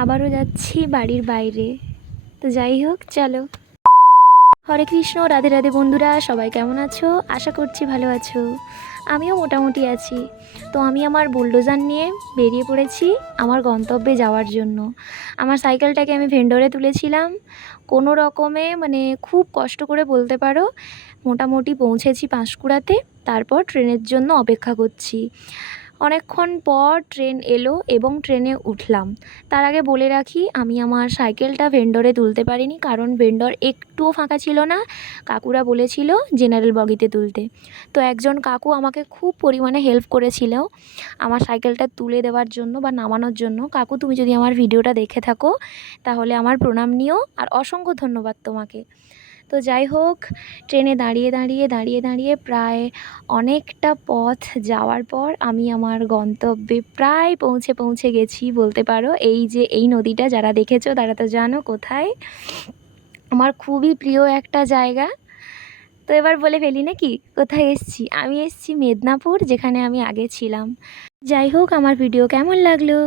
আবারও যাচ্ছি বাড়ির বাইরে। তো যাই হোক, চলো। হরে কৃষ্ণ, রাধে রাধে বন্ধুরা, সবাই কেমন আছো? আশা করছি ভালো আছো। আমিও মোটামুটি আছি। তো আমি আমার বুলডোজার নিয়ে বেরিয়ে পড়েছি আমার গন্তব্যে যাওয়ার জন্য। আমার সাইকেলটাকে আমি ভেন্ডরে তুলেছিলাম কোনো রকমে, মানে খুব কষ্ট করে বলতে পারো। মোটামুটি পৌঁছেছি পাঁশকুড়াতে, তারপর ট্রেনের জন্য অপেক্ষা করছি। অনেকক্ষণ পর ট্রেন এলো এবং ট্রেনে উঠলাম। তার আগে বলে রাখি, আমি আমার সাইকেলটা ভেন্ডরে তুলতে পারিনি, কারণ ভেন্ডর একটুও ফাঁকা ছিল না। কাকুরা বলেছিল জেনারেল বগিতে তুলতে। তো একজন কাকু আমাকে খুব পরিমাণে হেল্প করেছিল আমার সাইকেলটা তুলে দেওয়ার জন্য বা নামানোর জন্য। কাকু, তুমি যদি আমার ভিডিওটা দেখে থাকো তাহলে আমার প্রণাম নিও, আর অসংখ্য ধন্যবাদ তোমাকে। তো যাই হোক, ট্রেনে দাঁড়িয়ে প্রায় অনেকটা পথ যাওয়ার পর আমি আমার গন্তব্যে প্রায় পৌঁছে গেছি বলতে পারো। এই যে এই নদীটা যারা দেখেছো তারা তো জানো কোথায়। আমার খুবই প্রিয় একটা জায়গা। তো এবার বলে ফেলি নাকি কোথায় এসছি। আমি এসছি মেদিনীপুর, যেখানে আমি আগে ছিলাম। যাই হোক, আমার ভিডিও কেমন লাগলো?